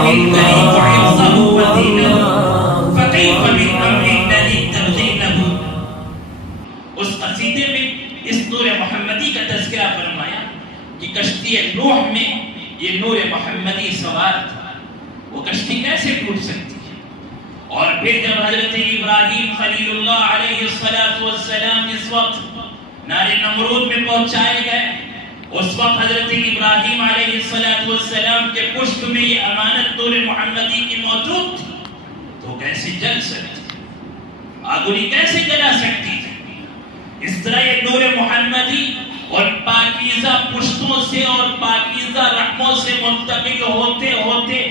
الكريم وحفظه ودينه فكيف بالأمر الذي تبغينه. اس قصیدے میں اس نور محمدی کا تذکرہ فرمایا کہ کشتی نوح میں یہ نور محمدی سوار تھا، وہ کشتی کیسے ٹوٹ سکتی ہے؟ اور پھر جب حضرت ابراہیم خلیل اللہ علیہ السلام اس وقت نار نمرود میں پہنچائے گئے، اس وقت حضرت ابراہیم علیہ السلام کے پشت میں یہ امانت نور محمدی کی موجود تھی، تو کیسے جل سکتی، آگوری کیسے جلا سکتی تھی؟ اس طرح یہ نور محمدی اور پاکیزہ پشتوں سے اور پاکیزہ رحموں سے منتقل ہوتے ہوتے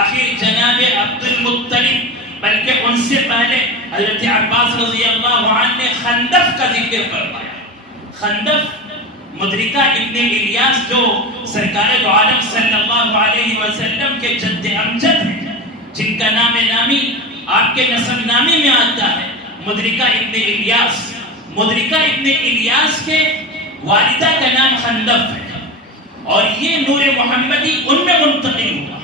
آخر جناب عبد المطلب، بلکہ ان سے پہلے حضرت عباس رضی اللہ عنہ نے خندق کا ذکر فرمایا۔ خندق مدرکہ ابن الیاس جو سرکار دو عالم صلی اللہ علیہ وسلم کے جد امجد ہیں، جن کا نام نامی آپ کے نسب نامی میں آتا ہے مدرکہ ابن الیاس، مدرکہ ابن الیاس کے والدہ کا نام خندق ہے، اور یہ نور محمدی ان میں منتقل ہوا،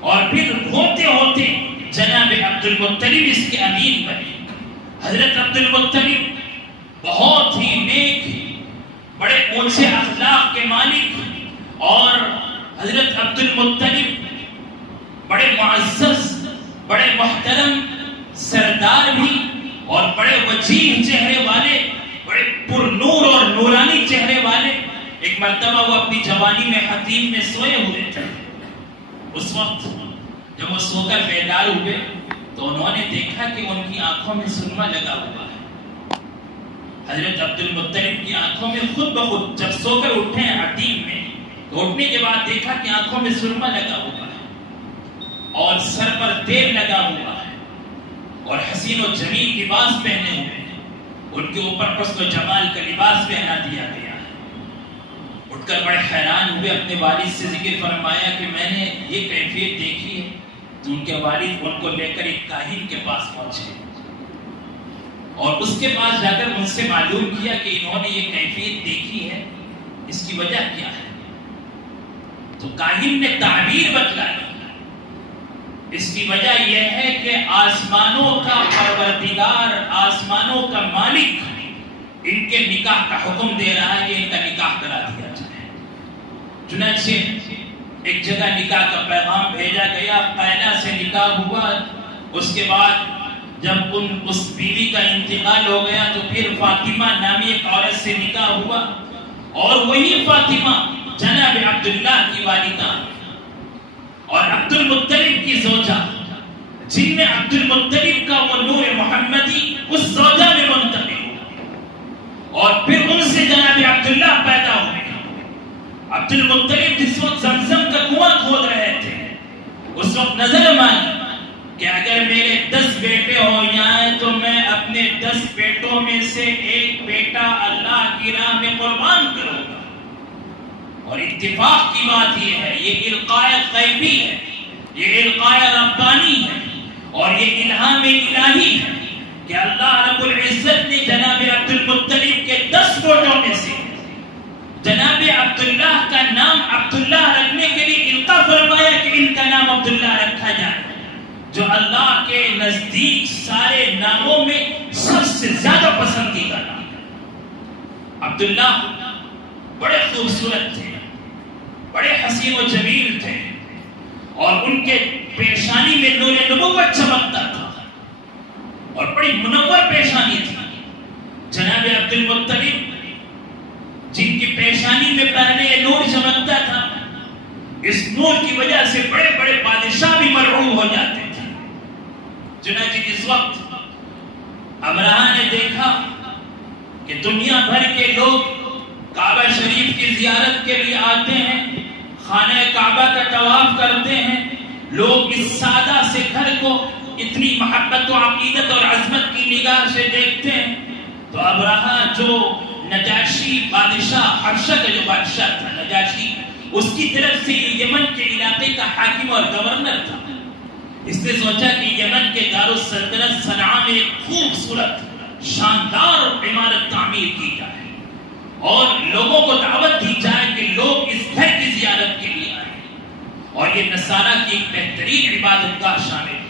اور پھر ہوتے ہوتے جناب عبد المطلب اس کے امین بنے۔ حضرت عبد المطلب بہت ہی نیک، بڑے اونچے اخلاق کے مالک، اور حضرت عبد المطلب بڑے معزز، بڑے محترم سردار بھی، اور بڑے وجیح چہرے والے، بڑے پر نور اور نورانی چہرے والے۔ ایک مرتبہ وہ اپنی جوانی میں حتیم میں سوئے ہوئے تھے، اس وقت جب وہ سو کر بیدار ہوئے تو انہوں نے دیکھا کہ ان کی آنکھوں میں سرما لگا ہوا ہے۔ حضرت عبد المطلب کی آنکھوں میں خود بخود جب سو کر اٹھے ہیں حتیم میں، تو اٹھنے کے بعد دیکھا کہ آنکھوں میں سرما لگا ہوا ہے اور سر پر تیل لگا ہوا ہے اور حسین و جمیل لباس پہنے ہوئے ہیں، ان کے اوپر حسن و جمال کا لباس پہنا دیا گیا ہے۔ اٹھ کر بڑے حیران ہوئے، اپنے والد سے ذکر فرمایا کہ میں نے یہ کیفیت دیکھی ہے، تو ان کے والد ان کو لے کر ایک کاہن کے پاس پہنچے اور اس کے پاس جا کر ان سے معلوم کیا کہ انہوں نے یہ کیفیت دیکھی ہے، اس کی وجہ کیا ہے؟ تو کاہن نے تعبیر بتلائی، اس کی وجہ یہ ہے کہ آسمانوں کا پروردگار، آسمانوں کا مالک ان کے نکاح کا حکم دے رہا ہے کہ ان کا نکاح کرا دیا جائے۔ چنانچہ ایک جگہ نکاح کا پیغام بھیجا گیا، قیلا سے نکاح ہوا، اس کے بعد جب اس بیوی کا انتقال ہو گیا تو پھر فاطمہ نامی ایک عورت سے نکاح ہوا، اور وہی فاطمہ جناب عبداللہ کی والدہ اور عبد المطلب کی زوجہ، جن میں عبد المطلب کا وہ نور محمدی اس زوجہ میں منتقل ہوا، اور پھر ان سے جناب عبداللہ پیدا ہوئے۔ عبد المطلب جس وقت زمزم کا کنواں کھود رہے تھے، اس وقت نظر مانی کہ اگر میرے 10 بیٹے ہو جائیں تو میں اپنے 10 بیٹوں میں سے ایک بیٹا اللہ کی راہ میں قربان کروں گا۔ اور اتفاق کی بات یہ ہے، یہ القاء غیبی ہے، یہ القاء ربانی ہے، اور یہ الہام الہی ہے کہ اللہ رب العزت نے جناب عبد المطلب کے 10 بیٹوں میں سے جناب عبداللہ کا نام عبداللہ رکھنے کے لیے القاء فرمایا کہ ان کا نام عبداللہ رکھا جائے، جو اللہ کے نزدیک سارے ناموں میں سب سے زیادہ پسندیدہ نام ہے۔ عبداللہ بڑے خوبصورت تھے، بڑے حسین و جمیل تھے، اور ان کے پیشانی میں نور نبوت چمکتا تھا، اور بڑی منور پیشانی تھی۔ جناب عبد المطلب جن کی پیشانی میں پہلے یہ نور چمکتا تھا، اس نور کی وجہ سے بڑے بڑے بادشاہ بھی مرعوب ہو جاتے تھے۔ چنانچہ اس وقت ابرہہ نے دیکھا کہ دنیا بھر کے لوگ کعبہ شریف کی زیارت کے لیے آتے ہیں، خانہ کعبہ کا طواف کرتے ہیں، لوگ اس سادہ سے گھر کو اتنی محبت و عقیدت اور عظمت کی نگاہ سے دیکھتے ہیں، تو ابرہہ جو نجاشی بادشاہ، حبشہ کا جو بادشاہ تھا نجاشی، اس کی طرف سے یمن کے علاقے کا حاکم اور گورنر تھا، اس نے سوچا کہ یمن کے دارالسلطنت صنعاء میں ایک خوبصورت شاندار عمارت تعمیر کی جائے اور لوگوں کو دعوت دی جائے کہ لوگ اس گھر کی زیارت کے لیے آئیں، اور یہ نصارہ کی ایک بہترین عبادت گاہ شامل ہے۔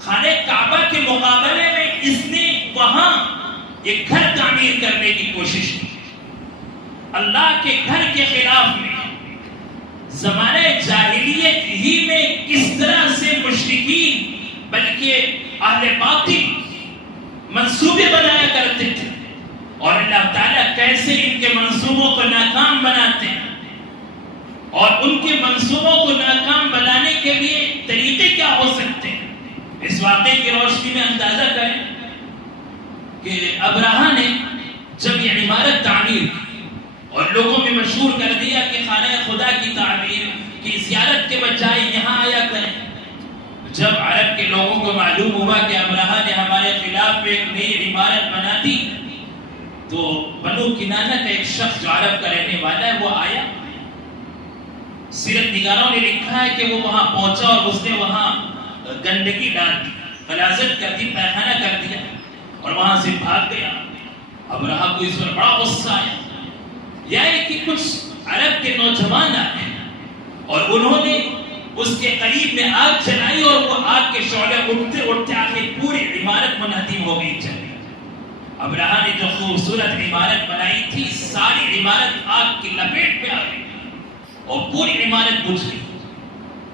خانہ کعبہ کے مقابلے میں اس نے وہاں ایک گھر تعمیر کرنے کی کوشش کی۔ اللہ کے گھر کے خلاف میں زمانہ جاہلیت ہی میں کس طرح سے مشرکین بلکہ اہل باطل منصوبے بنایا کرتے تھے، اور اللہ تعالیٰ کیسے ان کے منصوبوں کو ناکام بناتے ہیں، اور ان کے منصوبوں کو ناکام بنانے کے لیے طریقے کیا ہو سکتے ہیں۔ اس واقعے کی روشنی میں اندازہ کریں کہ ابراہا نے جب یہ عمارت تعمیر کی اور لوگوں میں مشہور کر دیا کہ خانہ خدا کی تعمیر کی زیارت کے بجائے یہاں آیا کریں، جب عرب کے لوگوں کو معلوم ہوا کہ ابراہا نے ہمارے خلاف میں ایک نئی عمارت بنا دی، تو بنو کنانہ کا ایک شخص جو عرب کا رہنے والا ہے وہ آیا۔ سیرت نگاروں نے لکھا ہے کہ وہ وہاں پہنچا اور اس نے وہاں گندگی ڈال دی، غلاظت کر دی، پیخانہ کر دیا اور وہاں سے بھاگ گیا۔ ابراہا کو اس پر بڑا غصہ آیا، یعنی کہ کچھ عرب کے نوجوان آئے اور انہوں نے اس کے قریب میں آگ جلائی، اور وہ آگ کے شعلے اٹھتے اٹھتے آخر پوری عمارت منہدم ہو گئی، چل گئی۔ ابراہا نے جو خوبصورت عمارت بنائی تھی، ساری عمارت آگ کی لپیٹ میں آ گئی اور پوری عمارت بجھ گئی،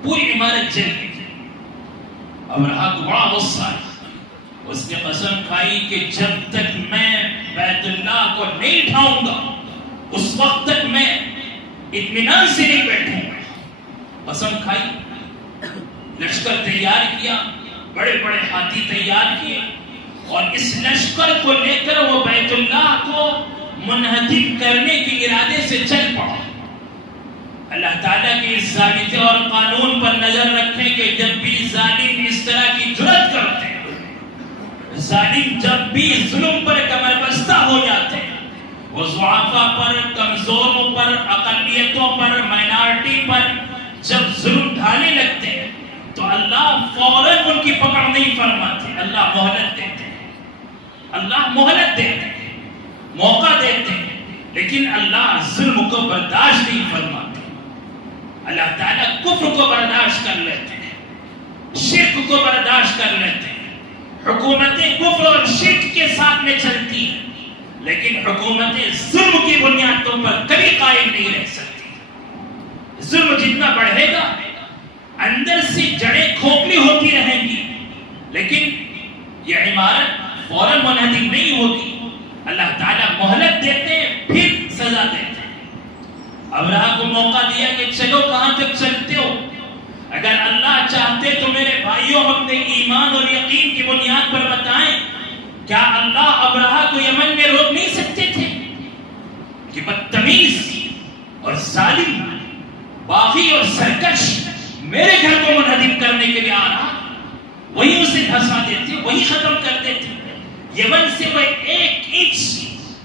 پوری عمارت جل گئی۔ ابراہا کو بڑا غصہ آیا، اس نے قسم کھائی کہ جب تک میں بیت اللہ کو نہیں ڈھاؤں گا اس وقت تک میں اطمینان سے نہیں بیٹھوں گا۔ قسم کھائی، لشکر تیار کیا، بڑے بڑے ہاتھی تیار کیے، اور اس لشکر کو لے کر وہ بیت اللہ کو منہدم کرنے کے ارادے سے چل پڑا۔ اللہ تعالیٰ کے اس ضابطے اور قانون پر نظر رکھیں کہ جب بھی ظالم اس طرح کی جرات کرتے ہیں، ظالم جب بھی ظلم پر کمر بستہ ہو جاتے ہیں، وہ ضعفاء پر، کمزوروں پر، اقلیتوں پر، مائنارٹی پر جب ظلم ڈھانے لگتے ہیں تو اللہ فوراً ان کی پکڑ نہیں فرماتے، اللہ مہلت دیتے ہیں، اللہ مہلت دیتے ہیں، موقع دیتے ہیں، لیکن اللہ ظلم کو برداشت نہیں فرماتے۔ اللہ تعالیٰ کفر کو برداشت کر لیتے ہیں، شرک کو برداشت کر لیتے ہیں۔ حکومتیں کفر اور شرک کے ساتھ میں چلتی ہیں، لیکن حکومتیں ظلم کی بنیادوں پر کبھی قائم نہیں رہ سکتی۔ ظلم جتنا بڑھے گا اندر سے جڑیں کھوکھلی ہوتی رہیں گی، لیکن یہ عمارت فوراً منہدم نہیں ہوگی۔ اللہ تعالیٰ مہلت دیتے ہیں، پھر سزا دیتے ہیں۔ ابراہا کو موقع دیا کہ چلو کہاں تک چلتے ہو؟ اگر اللہ چاہتے تو میرے بھائیوں اپنے ایمان اور یقین کی بنیاد پر بتائیں، کیا اللہ ابراہا کو یمن میں روک نہیں سکتے تھے کہ بدتمیز اور ظالم، باغی اور سرکش میرے گھر کو منہدم کرنے کے لیے آ رہا؟ وہی اسے دھسا دیتے، وہی ختم کر دیتے۔ یمن سے وہ ایک انچ،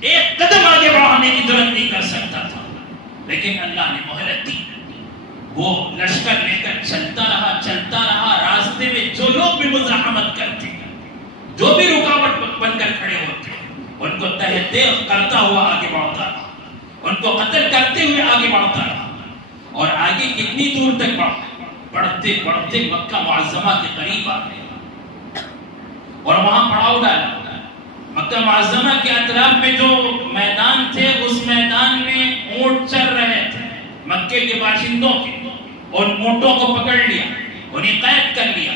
ایک قدم آگے بڑھانے کی جرات نہیں کر سکتا تھا، لیکن اللہ نے مہلت دی۔ وہ لشکر لے کر چلتا رہا، راستے میں جو لوگ بھی مزاحمت کرتے ہیں، جو بھی رکاوٹ بن کر کھڑے ہوتے ہیں، ان کو تہدید کرتا ہوا آگے بڑھتا رہا، ان کو قتل کرتے ہوئے آگے بڑھتا رہا، اور آگے کتنی دور تک بڑھتے بڑھتے مکہ معظمہ کے قریب آ گئے اور وہاں پڑاؤ ڈالا۔ مکہ معظمہ کے اطراف میں جو میدان تھے، اس میدان میں اونٹ چر رہے تھے مکے کے باشندوں کے، ان اونٹوں کو پکڑ لیا، انہیں قید کر لیا،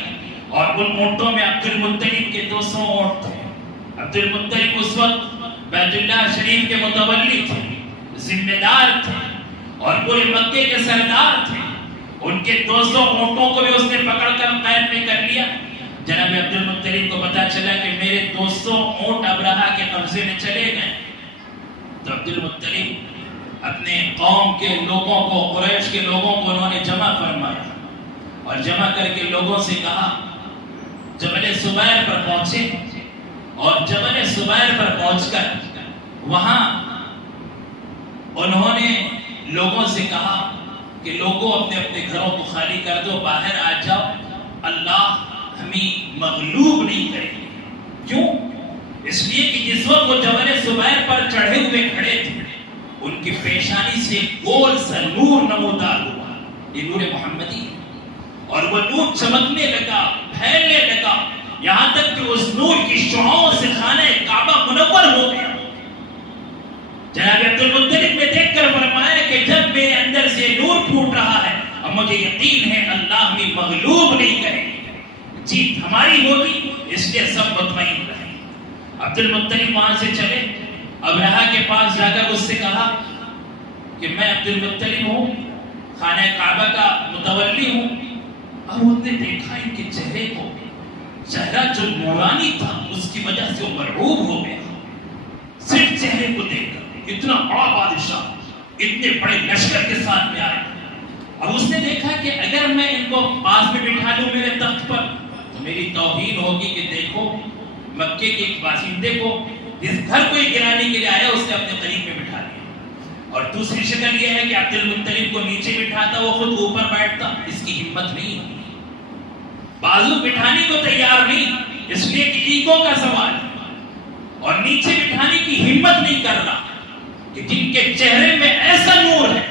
اور ان اونٹوں میں عبد المطلب کے 200 اونٹ تھے۔ عبد المطلب اس وقت بیت اللہ شریف کے متولی تھے، ذمہ دار تھے، اور پورے مکے کے سردار تھے۔ ان کے 200 اونٹوں کو بھی اس نے پکڑ کر قید میں کر لیا۔ جناب عبد المطلب کو پتا چلا کہ میرے 200 اونٹ ابراہا کے قبضے میں چلے گئے، تو عبد المطلب اپنے قوم کے لوگوں کو، قریش کے لوگوں کو انہوں نے جمع فرمایا، اور جمع کر کے لوگوں سے کہا، جبل سبیر پر پہنچے، اور جبل سبیر پر پہنچ کر وہاں انہوں نے لوگوں سے کہا کہ لوگوں اپنے اپنے گھروں کو خالی کر دو، باہر آ جاؤ، اللہ ہمیں مغلوب نہیں کرے گی۔ کیوں؟ اس لیے کہ جس وقت وہ جبل سبیر پر چڑھے ہوئے کھڑے تھے، ان کی پیشانی سے گول سا نور نمودار ہوا، یہ نور محمدی ہے. اور وہ نور چمکنے لگا، پھیلنے لگا، یہاں تک کہ اس نور کی شعاعوں سے خانہ کعبہ منور ہو گیا. جناب عبد المطلب نے دیکھ کر فرمایا کہ جب میرے اندر سے نور پھوٹ رہا ہے اب مجھے یقین ہے اللہ ہمیں مغلوب نہیں کرے گی، جیت ہماری ہوگی، اس لیے سب مطمئن رہے. عبد المطلب وہاں سے چلے، ابرہہ کے پاس جا کر اس سے کہا کہ میں عبد المطلب ہوں، خانہ کعبہ کا متولی ہوں. اور اس نے دیکھا ان کے چہرے کو، چہرہ جو نورانی تھا اس کی وجہ سے وہ مرعوب ہو گیا. صرف چہرے کو دیکھ کر اتنا بڑا بادشاہ اتنے بڑے لشکر کے ساتھ میں آیا. اب اس نے دیکھا کہ اگر میں ان کو پاس میں بٹھا لوں میرے تخت پر تو میری توہین ہوگی کہ دیکھو مکے کے ایک باشندے کو جس گھر کو یہ گرانے کے لیے آیا اس نے اپنے قریب میں بٹھا لیا. اور دوسری شکل یہ ہے کہ عبد المطلب کو نیچے بٹھاتا وہ خود اوپر بیٹھتا. اس کی ہمت نہیں ہوئی، بازو بٹھانے کو تیار نہیں، اس لیے کہ ایگو کا سوال، اور نیچے بٹھانے کی ہمت نہیں کر رہا کہ جن کے چہرے میں ایسا نور ہے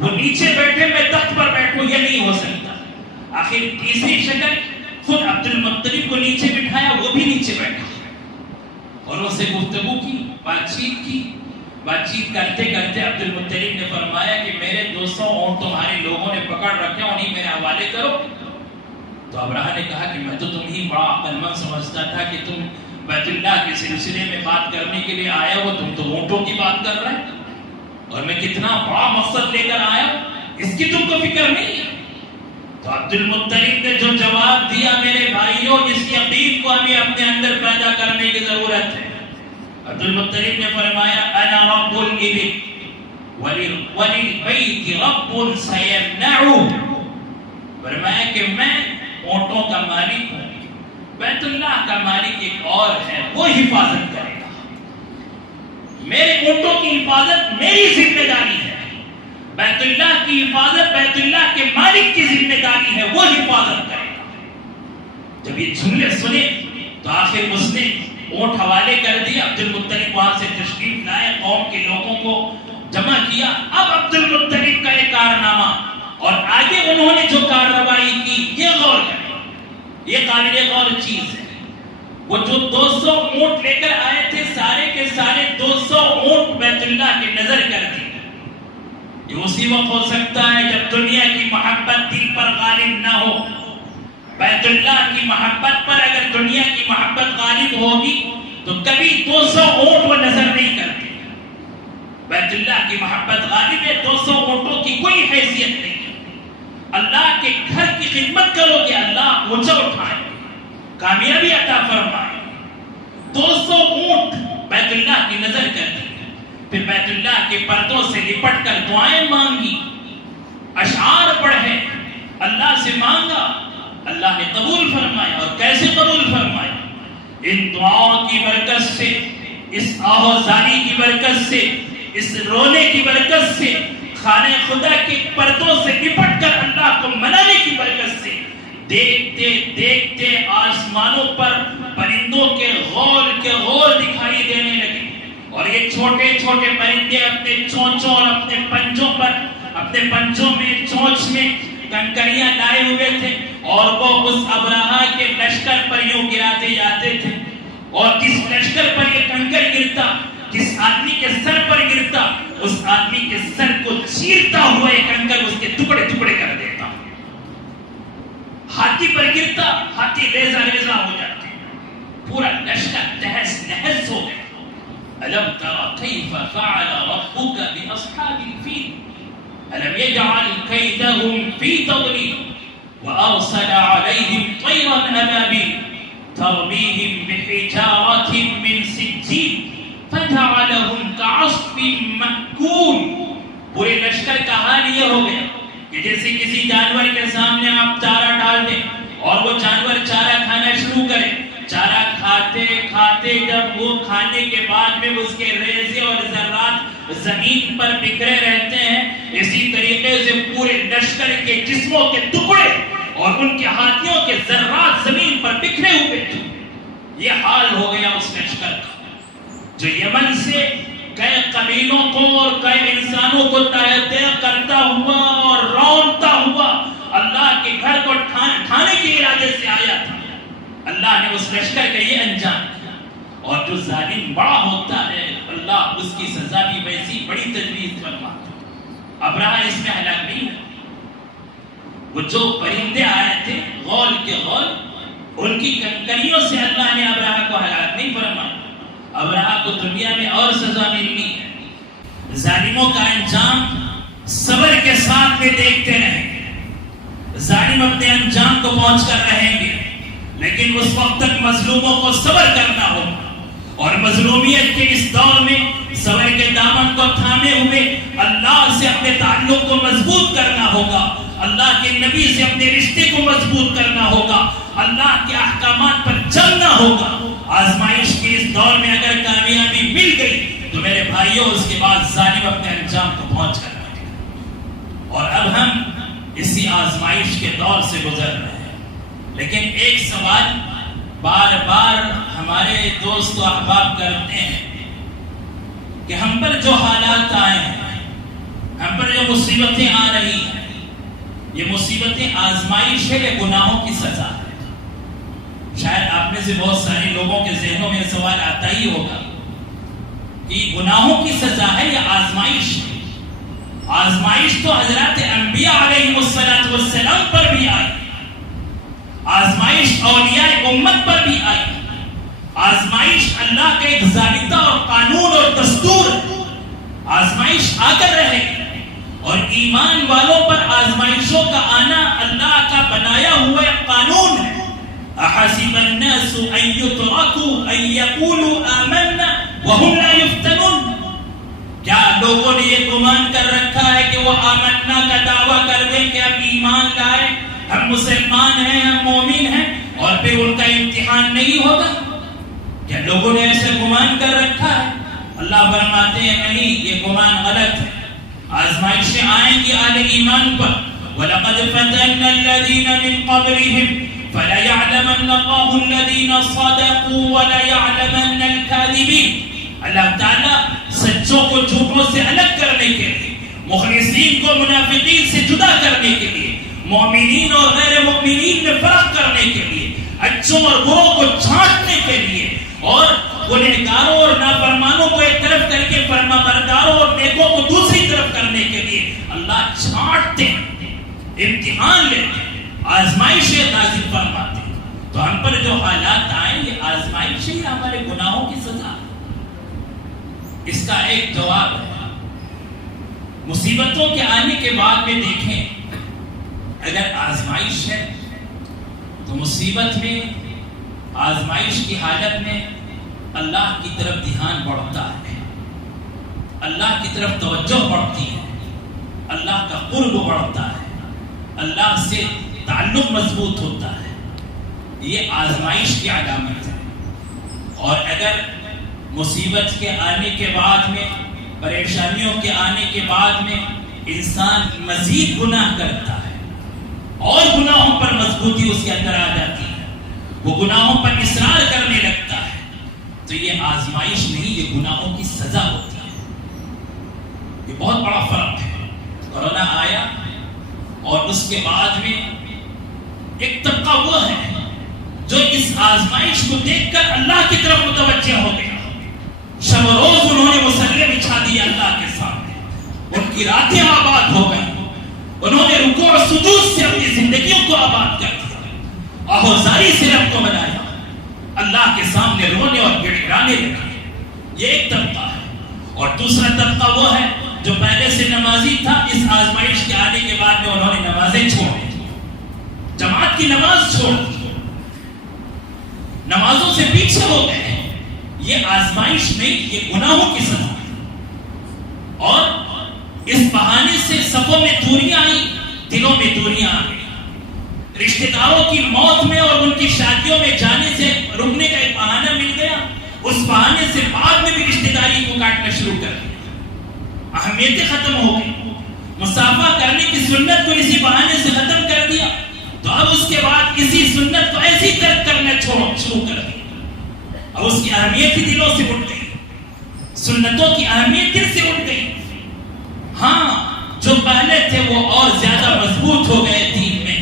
وہ نیچے بیٹھے میں تخت پر بیٹھوں، یہ نہیں ہو سکتا. آخر تیسری شکل خود عبد المطلب کو نیچے بٹھایا، وہ بھی نیچے بیٹھا اور ان سے گفتگو کی، بات چیت کرتے کرتے عبد المطلب نے فرمایا کہ میرے 200 اونٹ تمہارے لوگوں نے پکڑ رکھے، انہیں میرے حوالے کرو. تو ابرہہ نے کہا کہ میں تو تمہیں بڑا عقل مند سمجھتا تھا کہ تم بیت اللہ کے سلسلے میں بات کرنے کے لیے آیا ہو، تم تو اونٹوں کی بات کر رہے ہیں، اور میں کتنا بڑا مقصد لے کر آیا اس کی تم کو فکر نہیں ہے. تو عبد المطلب نے جو جواب دیا، میرے بھائیوں اس یقین کو ہمیں اپنے اندر پیدا کرنے کی ضرورت ہے. عبد المطلب نے فرمایا انا رب الابل وللبیت رب سیمنعه، فرمایا کہ میں اونٹوں کا مالک ہوں، بیت اللہ کا مالک ایک اور ہے، وہ حفاظت کرے گا. میرے اونٹوں کی حفاظت میری ذمہ داری ہے، بیت اللہ کی حفاظت بیت اللہ کے مالک کی ذمہ داری ہے، وہ حفاظت کرے گا. جب یہ جملے سنے تو آخر اس نے اونٹ حوالے کر دیا. عبد المطلب وہاں سے تشریف لائے، قوم کے لوگوں کو جمع کیا. اب عبد المطلب کا ایک کارنامہ اور آگے انہوں نے جو کارروائی کی، یہ غور کریں، یہ قابل غور چیز ہے. وہ جو 200 اونٹ لے کر آئے تھے، سارے کے سارے 200 اونٹ بیت اللہ کی نظر کر دی. یہ اسی وقت ہو سکتا ہے جب دنیا کی محبت دل پر غالب نہ ہو. بیت اللہ کی محبت پر اگر دنیا کی محبت غالب ہوگی تو کبھی 200 اونٹ وہ نظر نہیں کرتے. بیت اللہ کی محبت غالب ہے، 200 اونٹوں کی کوئی حیثیت نہیں. اللہ کے گھر کی خدمت کرو گے اللہ اونچا اٹھائے، کامیابی عطا فرمائے. 200 اونٹ بیت اللہ کی نظر کر دی. پھر بیت اللہ کے پردوں سے لپٹ کر دعائیں مانگی، اشعار پڑھے، اللہ سے مانگا. اللہ نے قبول فرمایا. اور کیسے قبول فرمایا؟ ان دعاؤں کی برکت سے، اس آہوزاری کی برکت سے، اس رونے کی برکت سے، خانہ خدا کے پردوں سے لپٹ کر اللہ کو منانے کی برکت سے، دیکھتے دیکھتے آسمانوں پر پرندوں کے غول دکھائی دینے لگے. اور یہ چھوٹے چھوٹے پرندے اپنے چونچوں اور اپنے پنجوں پر، اپنے پنجوں میں، چونچ میں کنکریاں لائے ہوئے تھے، اور وہ اس ابرہہ کے لشکر پر یوں گراتے جاتے تھے. اور جس لشکر پر یہ کنکر گرتا، جس آدمی کے سر پر گرتا، اس آدمی کے سر کو چیرتا ہوا یہ کنکر اس کے ٹکڑے ٹکڑے کر دیتا. ہاتھی پر گرتا، ہاتھی ریزہ ریزہ ہو جاتے، پورا لشکر تہس نہس ہو گیا. ألم تر كيف فعل ربك بأصحاب الفيل ألم يجعل كيدهم في تضليل وأرسل عليهم طيرا أبابيل ترميهم بحجارة من سجيل فجعلهم كعصف مأكول. پورے لشکر کا حال یہ ہو گیا کہ جیسے کسی جانور کے سامنے آپ چارہ ڈال دیں اور وہ جانور چارہ کھانا شروع کرے. چارہ کھاتے کھاتے جب وہ کھانے کے بعد میں اس کے ریزے اور ذرات زمین پر بکھرے رہتے ہیں، اسی طریقے سے پورے لشکر کے جسموں کے ٹکڑے اور ان کے ہاتھیوں کے ذرات زمین پر بکھرے ہوئے تھے. یہ حال ہو گیا اس لشکر کا جو یمن سے کئی قبیلوں کو اور کئی انسانوں کو طے کرتا ہوا اور رونتا ہوا اٹھانے کے ارادے سے آیا تھا، اللہ نے اس لشکر کا یہ انجام کیا۔ اور جو ظالم بڑا ہوتا ہے اللہ اس کی سزا بھی ویسی بڑی تجویز فرماتا ہے۔ ابرہہ اس میں ہلاک نہیں ہے، وہ جو پرندے آئے تھے غول کے غول، ان کی کنکریوں سے اللہ نے ابرہہ کو ہلاک نہیں فرمایا۔ ابرہہ کو دنیا میں اور سزا ملنی ہے۔ ظالموں کا انجام صبر کے ساتھ میں دیکھتے رہیں گے، ظالم اپنے انجام کو پہنچ کر رہیں گے، لیکن اس وقت تک مظلوموں کو صبر کرنا ہوگا، اور مظلومیت کے اس دور میں صبر کے دامن کو تھامے ہوئے اللہ سے اپنے تعلق کو مضبوط کرنا ہوگا، اللہ کے نبی سے اپنے رشتے کو مضبوط کرنا ہوگا، اللہ کے احکامات پر چلنا ہوگا۔ آزمائش کے اس دور میں اگر کامیابی مل گئی تو میرے بھائیوں اس کے بعد ظالم اپنے انجام کو پہنچ کر رہے ہیں، اور اب ہم اسی آزمائش کے دور سے گزر رہے ہیں۔ لیکن ایک سوال بار بار ہمارے دوست و احباب کرتے ہیں کہ ہم پر جو حالات آئے ہیں، ہم پر جو مصیبتیں آ رہی ہیں، یہ مصیبتیں آزمائش ہے یا گناہوں کی سزا ہے؟ شاید آپ میں سے بہت سارے لوگوں کے ذہنوں میں سوال آتا ہی ہوگا کہ گناہوں کی سزا ہے یا آزمائش ہے؟ آزمائش تو حضرات انبیاء علیہ السلام پر بھی آئی، آزمائش اولیاء امت پر بھی آئی، آزمائش اللہ کا ایک ضابطہ اور قانون اور دستور ہے، آزمائش آ کر رہے گی، اور ایمان والوں پر آزمائشوں کا آنا اللہ کا بنایا ہوا قانون ہے۔ احسب الناس ان يتركوا ان يقولوا آمنا وهم لا يفتنون، کیا لوگوں نے یہ گمان کر رکھا ہے کہ وہ آمنا کا دعویٰ کر دیں کہ ہم ایمان لائے، ہم مسلمان ہیں، ہم مومن ہیں، اور پھر ان کا امتحان نہیں ہوگا؟ کیا لوگوں نے ایسے گمان کر رکھا ہے؟ اللہ فرماتے ہیں نہیں، یہ گمان غلط ہے۔ آزمائشیں آئیں گی اہل ایمان پر۔ وَلَقَدْ فَتَنَّا الَّذِينَ مِن قَبْلِهِمْ فَلَيَعْلَمَنَّ اللَّهُ الَّذِينَ صَدَقُوا وَلَيَعْلَمَنَّ الْكَاذِبِينَ۔ اللہ تعالیٰ سچوں کو جھوٹوں سے الگ کرنے کے لیے، مخلصین کو منافقین سے جدا کرنے کے لیے، مومنین اور غیر مومنین میں فرق کرنے کے لیے، اچھوں اور بروں کو چھانٹنے کے لیے، اور گنہگاروں اور نافرمانوں کو ایک طرف کر کے فرما برداروں اور نیکوں کو دوسری طرف کرنے کے لیے اللہ چھانٹتے ہیں، امتحان لیتے ہیں، آزمائشیں نازل فرماتے ہیں۔ تو ہم پر جو حالات آئیں یہ آزمائشیں یا ہمارے گناہوں کی سزا؟ اس کا ایک جواب ہے، مصیبتوں کے آنے کے بعد میں دیکھیں، اگر آزمائش ہے تو مصیبت میں، آزمائش کی حالت میں اللہ کی طرف دھیان بڑھتا ہے، اللہ کی طرف توجہ بڑھتی ہے، اللہ کا قرب بڑھتا ہے، اللہ سے تعلق مضبوط ہوتا ہے، یہ آزمائش کی علامت ہے۔ اور اگر مصیبت کے آنے کے بعد میں، پریشانیوں کے آنے کے بعد میں انسان مزید گناہ کرتا ہے اور گناہوں پر مضبوطی اس کے اندر آ جاتی ہے، وہ گناہوں پر اصرار کرنے لگتا ہے، تو یہ آزمائش نہیں، یہ گناہوں کی سزا ہوتی ہے۔ یہ بہت بڑا فرق ہے۔ کورونا آیا اور اس کے بعد میں ایک طبقہ وہ ہے جو اس آزمائش کو دیکھ کر اللہ کی طرف متوجہ ہو گیا، شب و روز انہوں نے مصلے بچھا دیا اللہ کے سامنے، ان کی راتیں آباد ہو گئی، انہوں نے رکوع اور سجود سے اپنی زندگیوں کو آباد کر دیا، آہوزاری سے رب کو بنایا، اللہ کے سامنے رونے اور گڑ گڑانے لگے۔ یہ ایک طبقہ ہے۔ اور دوسرا طبقہ وہ ہے جو پہلے سے نمازی تھا، اس آزمائش کے آنے کے بعد میں انہوں نے نمازیں چھوڑ دی، جماعت کی نماز چھوڑ دی، نمازوں سے پیچھے ہو گئے۔ یہ آزمائش نہیں، یہ گناہوں کی سزا ہے۔ اور اس بہانے سے صفوں میں دوریاں آئیں، دلوں میں دوریاں آ گئی، رشتہ داروں کی موت میں اور ان کی شادیوں میں جانے سے رکنے کا ایک بہانہ مل گیا، اس بہانے سے بعد میں بھی رشتہ داری کو کاٹنا شروع کر دیا، اہمیتیں ختم ہو گئی، مصافحہ کرنے کی سنت کو اسی بہانے سے ختم کر دیا، تو اب اس کے بعد اسی سنت کو ایسی ترک کرنا شروع کر دیا، اب اس کی اہمیت ہی دلوں سے اٹھ گئی، سنتوں کی اہمیت دل سے اٹھ گئی۔ ہاں جو پہلے تھے وہ اور زیادہ مضبوط ہو گئے دین میں،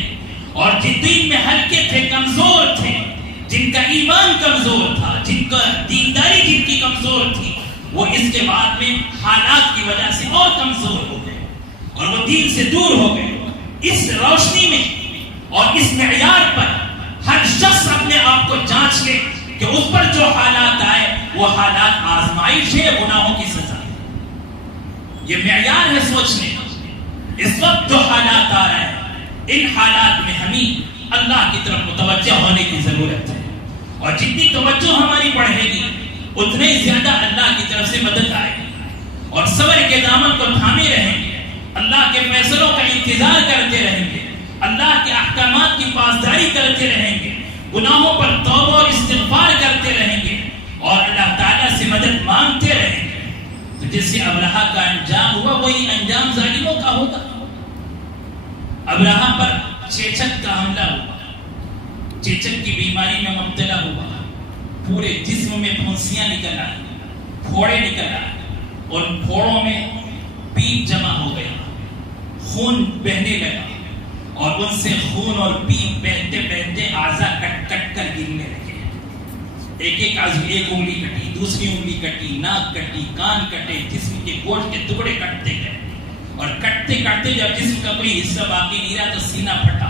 اور جن دین میں ہلکے تھے، کمزور تھے، جن کا ایمان کمزور تھا، جن کا دینداری جن کی کمزور تھی، وہ اس کے بعد میں حالات کی وجہ سے اور کمزور ہو گئے اور وہ دین سے دور ہو گئے۔ اس روشنی میں اور اس معیار پر ہر شخص اپنے آپ کو جانچ لے کہ اس پر جو حالات آئے وہ حالات آزمائش ہے، گناہوں کی سزا ہے۔ یہ معیار ہے سوچنے کا۔ اس وقت جو حالات آ رہے ہیں، ان حالات میں ہمیں اللہ کی طرف متوجہ ہونے کی ضرورت ہے، اور جتنی توجہ ہماری بڑھے گی اتنے زیادہ اللہ کی طرف سے مدد آئے گی، اور صبر کے دامن کو تھامے رہیں گے، اللہ کے فیصلوں کا انتظار کرتے رہیں گے، اللہ کے احکامات کی پاسداری کرتے رہیں گے، گناہوں پر توبہ اور استغفار کرتے رہیں گے، اور اللہ تعالیٰ سے مدد مانگتے رہیں گے۔ تو جس سے ابرہہ کا انجام ہوا وہی انجام ظالموں کا ہوگا۔ ابرہہ پر چیچک کا حملہ ہوا، چیچک کی بیماری میں مبتلا ہوا، پورے جسم میں پھنسیاں نکل آئی، پھوڑے نکل آئے، اور پھوڑوں میں پیپ جمع ہو گیا، خون بہنے لگا، اور ان سے خون اور پیپ بہتے بہتے اعضاء کٹ کٹ کر گرنے لگے۔ ایک ایک عضو، ایک انگلی کٹی، دوسری انگلی کٹی، ناک کٹی، کان کٹے، جسم کے گوشت کے ٹکڑے کٹتے گئے، اور کٹتے کٹتے جب جسم کا کوئی حصہ باقی نہیں رہا تو سینہ پھٹا،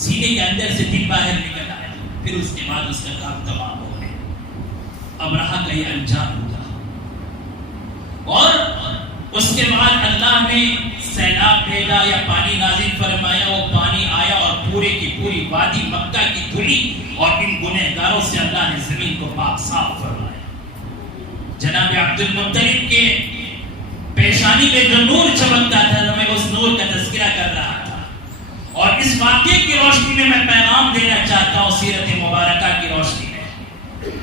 سینے کے اندر سے دل باہر نکل آیا، پھر اس کے بعد اس کا کام تمام ہو گیا۔ ابرہہ کا یہ انجام ہوا، اور اس کے بعد اللہ نے سیلاب بھیجا یا پانی نازل فرمایا، وہ پانی آیا اور پورے کی پوری وادی مکہ کی دھلی اور ان گنہگاروں سے اللہ نے زمین کو پاک صاف فرمایا۔ جناب عبد المطلب کے پیشانی میں جو نور چمکتا تھا، میں اس نور کا تذکرہ کر رہا تھا، اور اس واقعے کی روشنی میں پیغام دینا چاہتا ہوں سیرت مبارکہ کی روشنی میں،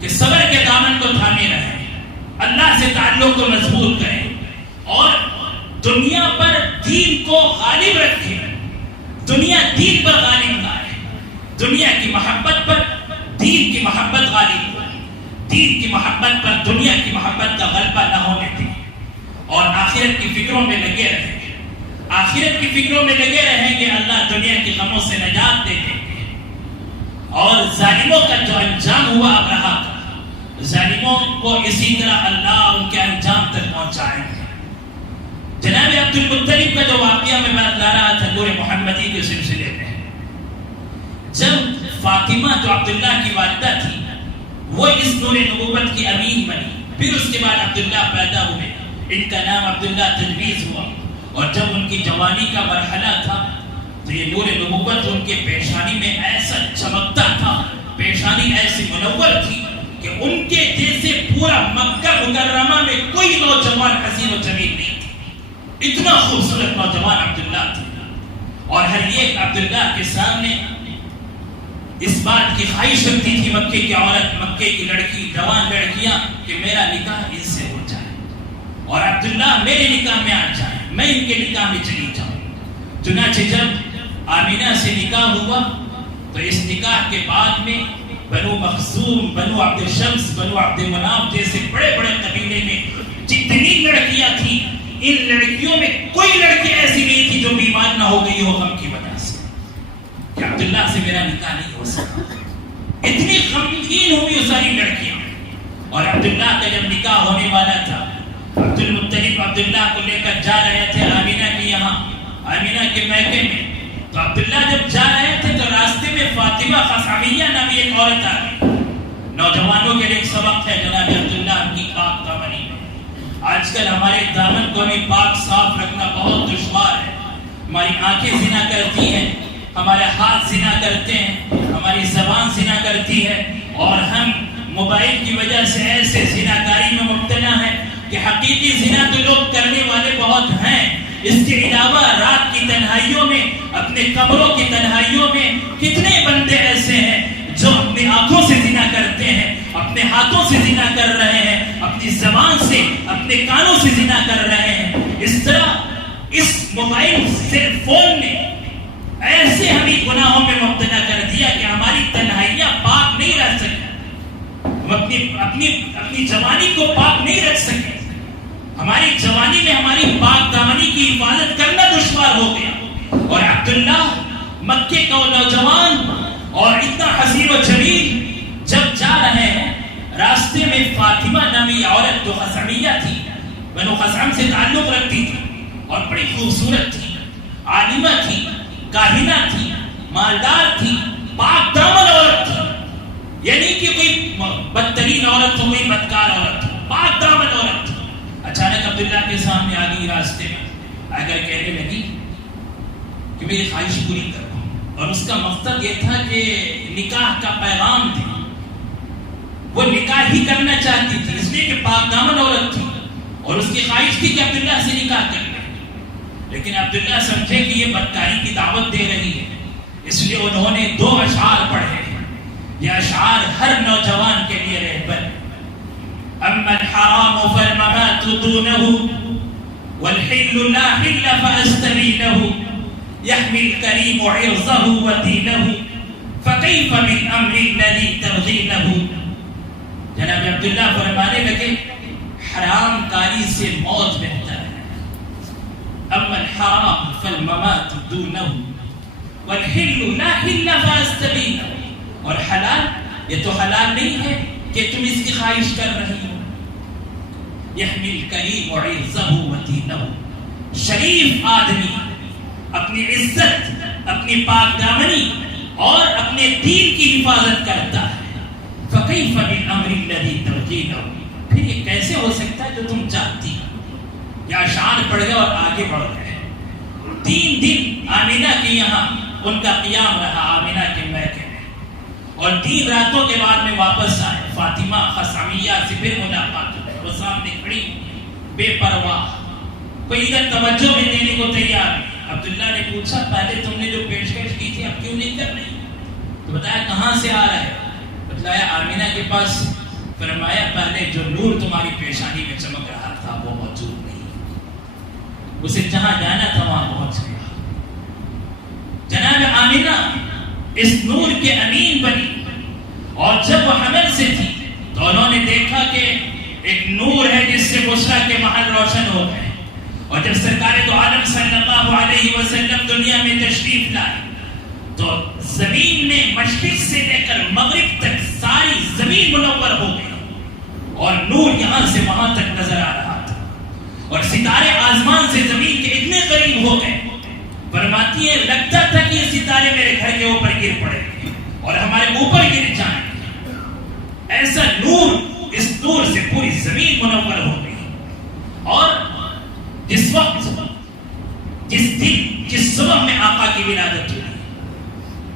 کہ صبر کے دامن کو تھامے رہیں، اللہ سے تعلق کو مضبوط کریں، اور دنیا پر دین کو غالب رکھیں۔ دنیا دین پر غالب نہ آئے، دنیا کی محبت پر دین کی محبت غالب ہو، دین کی محبت پر دنیا کی محبت کا غلبہ نہ ہونے دیں، اور آخرت کی فکروں میں لگے رہیں گے، آخرت کی فکروں میں لگے رہیں گے، اللہ دنیا کی غموں سے نجات دے دیں گے۔ اور ظالموں کا جو انجام ہوا ابرہہ کا، ظالموں کو اسی طرح اللہ ان کے انجام تک پہنچائیں گے۔ جناب عبد المطلب کا جو واقعہ میں بتا رہا تھا نور محمدی کے سلسلے میں، جب فاطمہ جو عبداللہ کی والدہ تھی وہ اس نور نبوت کی امین بنی، پھر اس کے بعد عبداللہ پیدا ہوئے، ان کا نام عبداللہ تجویز ہوا، اور جب ان کی جوانی کا مرحلہ تھا تو یہ نور نبوت ان کے پیشانی میں ایسا چمکتا تھا، پیشانی ایسی منور تھی کہ ان کے جیسے پورا مکہ مکرمہ میں کوئی نوجوان حسین و جمیل نہیں تھا، اتنا خوبصورت نوجوان عبداللہ تھا۔ اور ہر ایک عبداللہ کے سامنے اس بات کی خواہش رکھتی تھی مکے کی عورت، مکے کی لڑکی، جوان لڑکیاں، کہ میرا نکاح ان سے ہو جائے، اور عبداللہ میرے نکاح میں آ جائے، میں ان کے نکاح میں چلی جاؤں۔ چنانچہ جب آمینہ سے نکاح ہوا تو اس نکاح کے بعد میں بنو مخزوم، بنو عبد الشمس، بنو عبد مناف جیسے بڑے بڑے قبیلے میں جتنی لڑکیاں تھیں، ان لڑکیوں میں کوئی لڑکی ایسی نہیں تھی جو بیمار نہ ہو گئی ہو غم کی وجہ سے کہ عبداللہ سے میرا نکاح نہیں ہو سکا۔ اتنی غمگین ہوئی وہ ساری لڑکیاں، اور عبداللہ کا جب نکاح ہونے والا تھا، عبد المطلب عبداللہ کو لے کر جا رہے تھے آمینہ کے یہاں، آمینہ کے میکے میں، تو عبداللہ جب جا رہے تھے تو راستے میں فاطمہ خثعمیہ نامی ایک عورت آ گئی۔ نوجوانوں کے لیے ایک سبق ہے جناب عبداللہ کی پاک دامنی میں۔ آج کل ہمارے دامن کو ہمیں پاک صاف رکھنا بہت دشوار ہے، ہماری آنکھیں زنا کرتی ہیں، ہمارے ہاتھ زنا کرتے ہیں، ہماری زبان زنا کرتی ہے، اور ہم موبائل کی وجہ سے ایسے زناکاری میں مبتلا ہیں کہ حقیقی زنا تو لوگ کرنے والے بہت ہیں، اس کے علاوہ رات کی تنہائیوں میں، اپنے قبروں کی تنہائیوں میں کتنے بندے ایسے ہیں جو اپنی آنکھوں سے زنا کرتے ہیں، اپنے ہاتھوں سے زنا کر رہے ہیں، اپنی زبان سے، اپنے کانوں سے زنا کر رہے ہیں۔ اس طرح اس موبائل سے فون نے ایسے ہمیں گناہوں میں مبتلا کر دیا کہ ہماری تنہائیاں پاک نہیں رہ سکیں، ہم اپنی جوانی کو پاک نہیں رکھ سکے، ہماری جوانی میں ہماری پاک دامنی کی حفاظت کرنا دشوار ہو گیا۔ اور عبداللہ مکے کا نوجوان اور اتنا حسین و جمیل جب جا رہے ہیں، راستے میں فاطمہ نامی عورت جو خثعمیہ تھی، بنو خثعم سے تعلق رکھتی تھی اور بڑی خوبصورت تھی، عالمہ تھی، کاہنہ تھی، مالدار تھی، پاک دامن عورت تھی، یعنی کہ کوئی بدترین عورت ہو، کوئی بدکار عورت ہو، پاک دامن عورت تھی۔ اچانک عبداللہ کے سامنے آ گئی راستے میں، اگر کہنے لگی کہ میری خواہش پوری کرو، اور اس کا مقصد یہ تھا کہ نکاح کا پیغام تھا، وہ نکاح ہی کرنا چاہتی تھی، اس لیے کہ پاک دامن عورت تھی اور اس کی خواہش تھی کہ عبداللہ سے نکاح کر لے، لیکن عبداللہ سمجھے کہ یہ بدکاری کی دعوت دے رہی ہے، اس لیے انہوں نے 2 اشعار پڑھے۔ یہ اشعار ہر نوجوان کے لیے رہبر: اما الحرام فالممات دونه والحل لا حل فاستبينه يحمي الكريم عرضه ودينه فكيف بالامر الذي ترضينه۔ جناب عبداللہ فرمانے لگے حرام کاری سے موت بہتر ہے۔ اما الحرام فالممات دونه والحل لا حل فاستبينه، اور حلال یہ تو حلال نہیں ہے کہ تم اس کی خواہش کر رہی ہو۔ یحمی الکریم عرضہ ودینہ، شریف آدمی اپنی عزت، اپنی پاک دامنی اور اپنے دین کی حفاظت کرتا ہے۔ فکیف بالامر الذی ترضینہ، پھر یہ کیسے ہو سکتا ہے جو تم چاہتی ہو۔ یا اشعار پڑھ گئے اور آگے بڑھ گئے۔ 3 دن آمینہ کے یہاں ان کا قیام رہا، آمینہ کے میکے میں، اور 3 راتوں کے بعد میں واپس آئے۔ فاطمہ خثعمیہ سے پھر ملاقات ہوئی، وہ سامنے کھڑی بے پرواہ، کوئی ادھر توجہ بھی دینے کو تیار نہیں۔ عبداللہ نے پوچھا پہلے تم نے جو پیشکش کی تھی اب کیوں نہیں کر رہی؟ تو بتایا کہاں سے آ رہا ہے؟ بتلایا آمینہ کے پاس۔ فرمایا پہلے جو نور تمہاری پیشانی میں چمک رہا تھا وہ موجود نہیں، اسے جہاں جانا تھا وہاں پہنچ گیا۔ جناب آمینہ اس نور کے امین بنی، اور جب وہ حمل سے تھی تو انہوں نے دیکھا کہ ایک نور ہے جس سے بشرا کے محل روشن ہو گئے، اور جب سرکار دو عالم صلی اللہ علیہ وسلم دنیا میں تشریف لائے تو زمین میں مشرق سے لے کر مغرب تک ساری زمین منور ہو گئی، اور نور یہاں سے وہاں تک نظر آ رہا تھا، اور ستارے آسمان سے زمین کے اتنے قریب ہو گئے، فرماتی ہے لگتا تھا کہ یہ ستارے میرے گھر کے اوپر گر پڑے اور ہمارے اوپر گر جائیں۔ ایسا نور، اس نور سے پوری زمین منور ہو گئی۔ اور جس وقت، جس دن، جس صبح میں آقا کی ولادت ہوئی،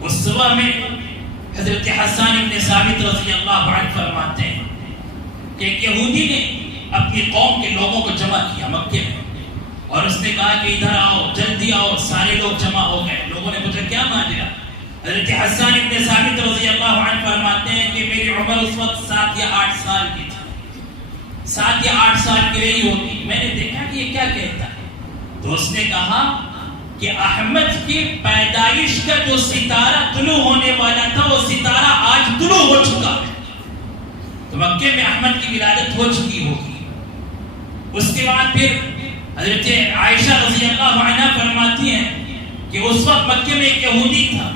اس صبح میں حضرت حسان بن ثابت رضی اللہ عنہ فرماتے ہیں کہ ایک یہودی نے اپنی قوم کے لوگوں کو جمع کیا مکے میں، اور اس نے کہا کہ ادھر آؤ، جلدی آؤ۔ سارے لوگ جمع ہو گئے، لوگوں نے پوچھا کیا ماجرا؟ حضرت حسان بن ثابت رضی اللہ عنہ فرماتے ہیں کہ میری عمر اس وقت 7 یا 8 سال کی تھی، 7 یا 8 سال کی رہی ہوگی۔ میں نے دیکھا کہ یہ کیا کہتا ہے، تو اس نے کہا کہ احمد کی پیدائش کا جو ستارہ طلوع ہونے والا تھا وہ ستارہ آج طلوع ہو چکا ہے۔ تو مکے میں احمد کی ولادت ہو چکی ہوگی۔ اس کے بعد پھر حضرت عائشہ رضی اللہ عنہ فرماتی ہیں کہ اس وقت مکے میں ایک یہودی تھا،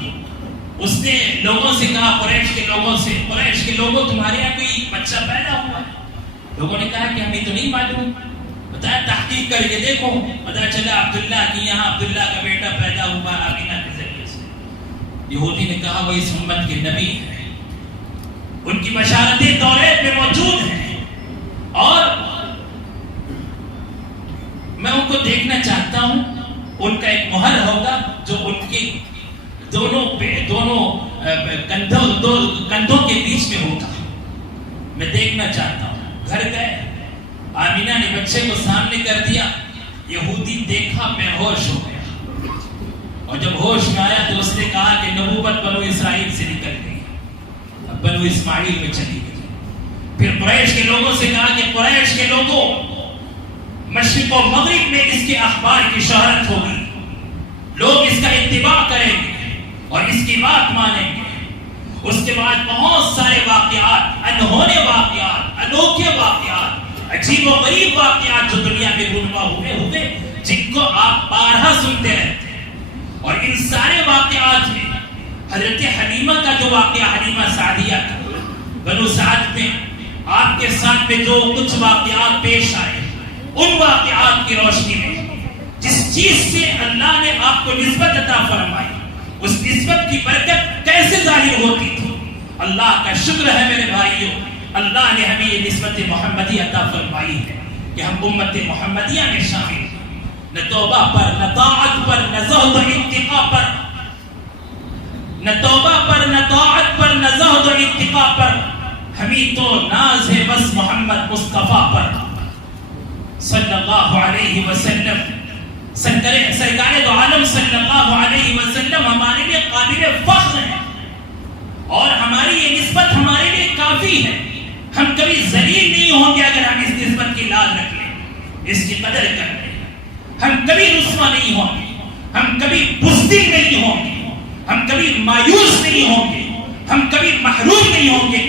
اس نے لوگوں سے کہا، قریش کے لوگوں سے، قریش کے لوگوں تمہارے یہاں کوئی بچہ پیدا ہوا ہے؟ لوگوں نے کہا کہ ہمیں تو نہیں معلوم۔ بتایا تحقیق کر کے دیکھو، پتہ چلا عبداللہ کی یہاں عبداللہ کا بیٹا پیدا ہوا آمینہ کے ذریعے سے۔ یہودی نے کہا وہ اس امت کے نبی ہیں، ان کی بشارتیں توریت میں موجود ہیں، اور میں ان کو دیکھنا چاہتا ہوں۔ ان کا ایک مہر ہوگا جو ان کے دونوں کندھوں کے بیچ میں ہوگا، میں دیکھنا چاہتا ہوں۔ گھر گئے، آمینہ نے بچے کو سامنے کر دیا، یہودی دیکھا بے ہوش ہو گیا، اور جب ہوش میں آیا تو اس نے کہا کہ نبوت بنو اسرائیل سے نکل گئی، اب بنو اسماعیل میں چلی گئی۔ پھر قریش کے لوگوں سے کہا کہ قریش کے لوگوں، مشرق و مغرب میں اس کے اخبار کی شہرت ہوگی، لوگ اس کا اتباع کریں گے اور اس کی بات مانیں گے۔ اس کے بعد بہت سارے واقعات، انہونے واقعات، انوکھے واقعات، عجیب و غریب واقعات جو دنیا میں رونما ہوئے، جن کو آپ بارہا سنتے رہتے ہیں۔ اور ان سارے واقعات میں حضرت حلیمہ کا جو واقعہ، حلیمہ سعدیہ کا، بنو سعد میں آپ کے ساتھ میں جو کچھ واقعات پیش آئے، ان واقعات کی روشنی میں جس چیز سے اللہ نے آپ کو نسبت عطا فرمائی، اس نسبت کی برکت کیسے ظاہر ہوتی تھی؟ اللہ کا شکر ہے میرے بھائیوں، اللہ نے ہمیں یہ نسبت محمدی عطا فرمائی ہے کہ ہم امت محمدیہ میں شامل ہیں۔ نہ توبہ پر، نہ طاعت پر، نہ زہد و اتقاء پر، نہ توبہ پر، نہ طاعت پر، نہ زہد و اتقاء پر، ہمیں تو ناز ہے بس محمد مصطفیٰ پر صلی اللہ علیہ وسلم۔ سرکار دو عالم صلی اللہ علیہ وسلم ہمارے لیے قابل فخر ہے، اور ہماری یہ نسبت ہمارے لیے کافی ہے۔ ہم کبھی ذلیل نہیں ہوں گے اگر ہم اس نسبت کی لاز رکھ لیں، اس کی قدر کر لیں۔ ہم کبھی رسوا نہیں ہوں گے، ہم کبھی بزدل نہیں ہوں گے، ہم کبھی مایوس نہیں ہوں گے، ہم کبھی محروم نہیں ہوں گے